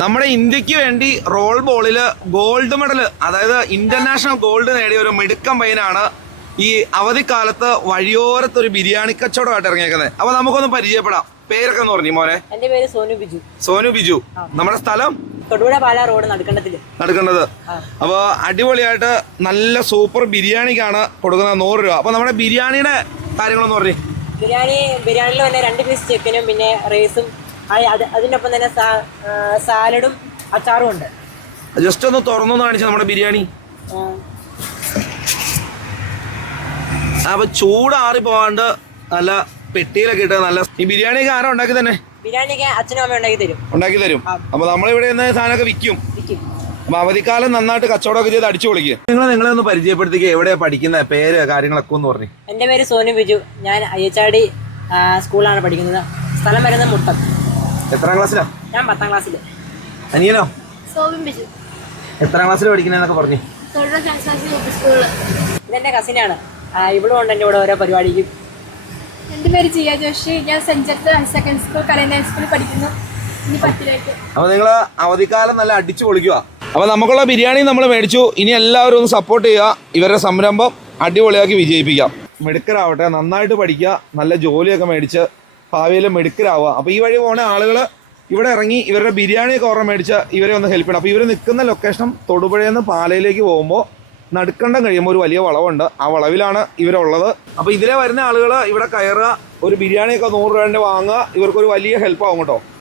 നമ്മുടെ ഇന്ത്യക്ക് വേണ്ടി റോൾ ബോളിൽ ഗോൾഡ് മെഡൽ, അതായത് ഇന്റർനാഷണൽ ഗോൾഡ് നേടിയ ഒരു മിടുക്കൻ പയ്യനാണ് ഈ അവധിക്കാലത്ത് വഴിയോരത്തൊരു ബിരിയാണി കച്ചവടമായിട്ട് ഇറങ്ങിയേക്കുന്നത്. അപ്പൊ നമുക്കൊന്ന് പരിചയപ്പെടാം. പേരൊക്കെ എന്ന് പറഞ്ഞു മോനെ? എന്റെ പേര് സോനു ബിജു. സോനു ബിജു. നമ്മുടെ സ്ഥലം തൊടുപുഴ പാലാ റോഡ് നടക്കേണ്ടത്. അപ്പൊ അടിപൊളിയായിട്ട് നല്ല സൂപ്പർ ബിരിയാണിക്കാണ് കൊടുക്കുന്നത് 100 രൂപ. അപ്പൊ നമ്മുടെ ബിരിയാണിയുടെ കാര്യങ്ങളൊന്ന് പറഞ്ഞു. ബിരിയാണിയിൽ തന്നെ 2 പീസ് ചിക്കനും പിന്നെ റൈസും അതിനൊപ്പം തന്നെ സാലഡും അച്ചാറും ഉണ്ട്. ജസ്റ്റ് ഒന്ന് തുറന്നു കാണിച്ച നമ്മുടെ ബിരിയാണി. അപ്പൊ ചൂടാറി പോവാണ്ട് നല്ല പെട്ടിയിലൊക്കെ ഇട്ട് നല്ല. ഈ ബിരിയാണിയൊക്കെ ആരാ ഉണ്ടാക്കി തന്നെ? ബിരിയാണിയൊക്കെ അച്ഛനും അമ്മ ഉണ്ടാക്കി തരും. അപ്പൊ നമ്മളിവിടെ സാധനമൊക്കെ വിൽക്കും. അപ്പൊ അവധിക്കാലം നന്നായിട്ട് കച്ചവടമൊക്കെ ചെയ്ത് അടിച്ചു പൊളിക്കുക. നിങ്ങളെ ഒന്ന് പരിചയപ്പെടുത്തിക്കുക. എവിടെയാ പഠിക്കുന്ന, പേര് കാര്യങ്ങളൊക്കെ ഒന്ന് പറഞ്ഞു. എന്റെ പേര് സോനു ബിജു. ഞാൻ അയ്യച്ചാടി സ്കൂളിലാണ് പഠിക്കുന്നത്. സ്ഥലം വരുന്നത് മുട്ടം. എത്രാം ക്ലാസ്സിലാ? ഞാൻ 10ാം ക്ലാസ്സിൽ. അനിയനോ? സോബിൻ ബിജു. എത്രാം ക്ലാസ്സിൽ പഠിക്കുന്നതെന്നൊക്കെ പറഞ്ഞു. ഇതെന്റെ കസിനാണ്. ഇവിടെ ഉണ്ട് എൻ്റെ കൂടെ ഓരോ പരിപാടിക്കും. എൻ്റെ പേര് ജിയ ജോഷി. ഞാൻ സെഞ്ചത്ത് ഹയർ സെക്കൻഡറി സ്കൂൾ കലൈന സ്കൂളിൽ പഠിക്കുന്നു. ഇനി 10ലേക്ക്. അപ്പൊ നിങ്ങള് അവധിക്കാലം നല്ല അടിച്ചു പൊളിക്കുക. അപ്പൊ നമുക്കുള്ള ബിരിയാണി നമ്മൾ മേടിച്ചു. ഇനി എല്ലാവരും ഒന്ന് സപ്പോർട്ട് ചെയ്യുക. ഇവരുടെ സംരംഭം അടിപൊളിയാക്കി വിജയിപ്പിക്കാം. മിടുക്കരാവട്ടെ, നന്നായിട്ട് പഠിക്കുക, നല്ല ജോലിയൊക്കെ മേടിച്ച് ഭാവിയിൽ മിടുക്കരാവുക. അപ്പോൾ ഈ വഴി പോകുന്ന ആളുകൾ ഇവിടെ ഇറങ്ങി ഇവരുടെ ബിരിയാണിയൊക്കെ ഓർമ്മ മേടിച്ച് ഇവരെ ഒന്ന് ഹെൽപ്പ് ചെയ്യണം. അപ്പോൾ ഇവർ നിൽക്കുന്ന ലൊക്കേഷൻ തൊടുപുഴയിൽ നിന്ന് പാലയിലേക്ക് പോകുമ്പോൾ നടുക്കണ്ടം കഴിയുമ്പോൾ ഒരു വലിയ വളവുണ്ട്. ആ വളവിലാണ് ഇവരുള്ളത്. അപ്പോൾ ഇതിലെ വരുന്ന ആളുകൾ ഇവിടെ കയറുക, ഒരു ബിരിയാണിയൊക്കെ 100 രൂപ വാങ്ങുക. ഇവർക്കൊരു വലിയ ഹെൽപ്പ് ആവും കേട്ടോ.